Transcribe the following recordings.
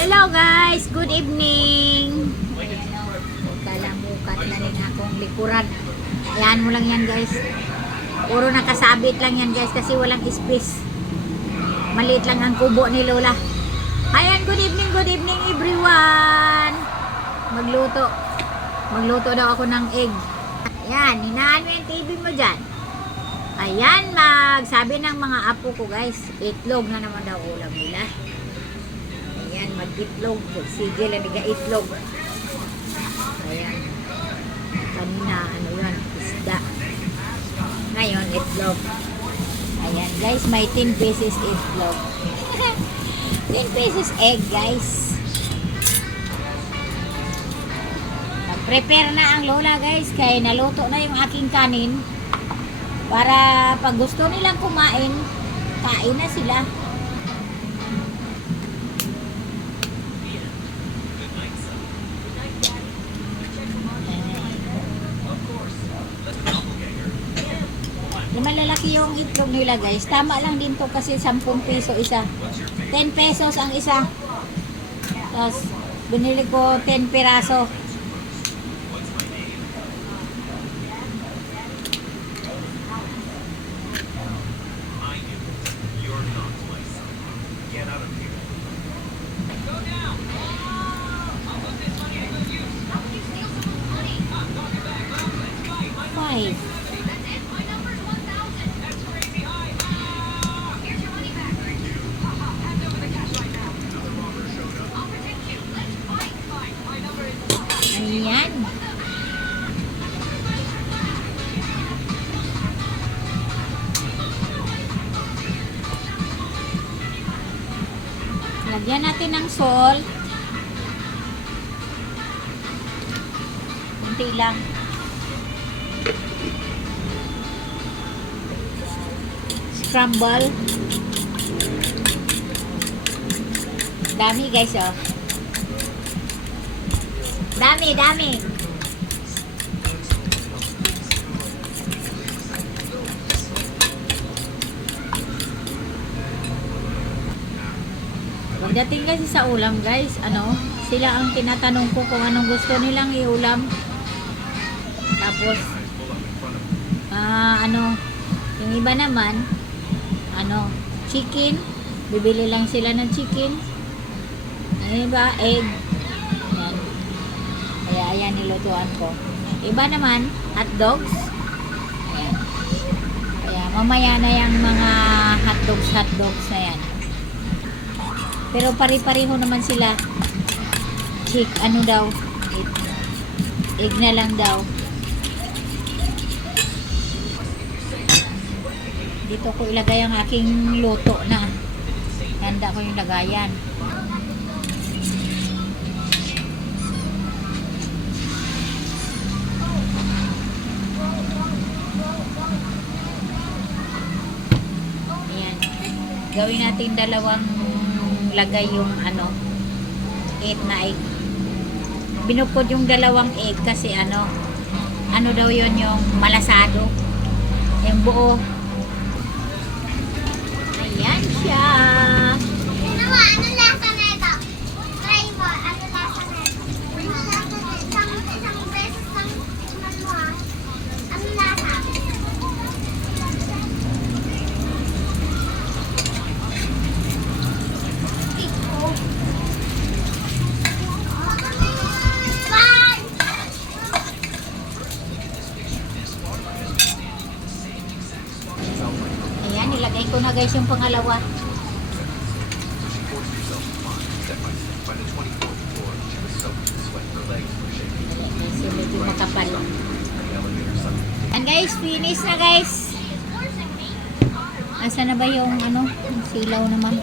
Hello guys, good evening. Kalamukat na rin akong likuran. Ayan mo lang yan guys. Puro nakasabit lang yan guys kasi walang space. Maliit lang ang kubo ni Lola. Ayan, good evening everyone. Magluto daw ako ng egg. Ayan, hinaan mo yung TV mo dyan. Ayan, sabi ng mga apo ko guys, itlog na naman daw ulam nila. Ayan, mag-itlog. Sige lang, itlog. Ayan. Kanina, yan, isda. Ngayon, itlog. Ayan, guys, may 10 pieces itlog. 10 pieces egg, guys. Prepare na ang Lola, guys, kaya naluto na yung aking kanin. Para pag gusto nilang kumain, kain na sila. Malalaki yung itlog nila guys. Tama lang din to kasi 10 piso isa. 10 pesos ang isa. Tapos binili ko 10 piraso. Five. Ayan. Lagyan natin ng salt. Kunti lang. Scramble. Dami guys, oh. Dami. Pagdating kasi sa ulam guys, sila ang tinatanong ko kung anong gusto nilang iulam. Tapos, yung iba naman, chicken. Bibili lang sila ng chicken. Yung iba, egg. Ayan. Kaya ayan nilutuan ko. Iba naman, hot dogs. Ayan. Kaya mamaya na yung mga hot dogs na yan. Pero pari-pariho naman sila. Egg na lang daw. Dito ko ilagay ang aking luto na. Handa ko yung lagayan. Ayan. Gawin natin dalawang lagay yung 8 na egg. Binukod yung dalawang egg kasi daw yun yung malasado. Yung buo. Ayan siya. Ano lasa na ito? Try mo, ano lasa na ito? Ano lasa na ito? Isang beses lang naman mo ha. Ano lasa? Ayan, nilagay ko na guys yung pangalawa. Medyo makapal. And guys, finish na guys. Asa na ba yung silaw naman?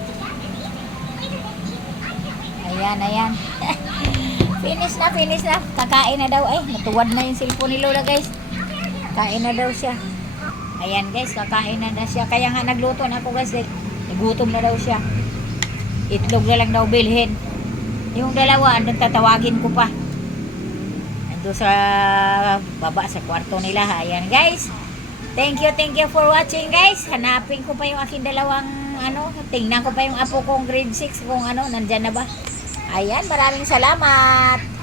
Ayan. Finish na. Kakain na daw. Ay, natuwad na yung cellphone ni Lola guys. Kain na daw siya. Ayan guys, kakain na siya. Kaya nga nagluto na ako guys. Nagutom na daw siya. Itlog na lang daw bilhin. Yung dalawa, tatawagin ko pa. Ando sa baba sa kwarto nila. Ayan guys. Thank you for watching guys. Hanapin ko pa yung aking dalawang tingnan ko pa yung apo kong grade 6 kung nandyan na ba. Ayan, maraming salamat.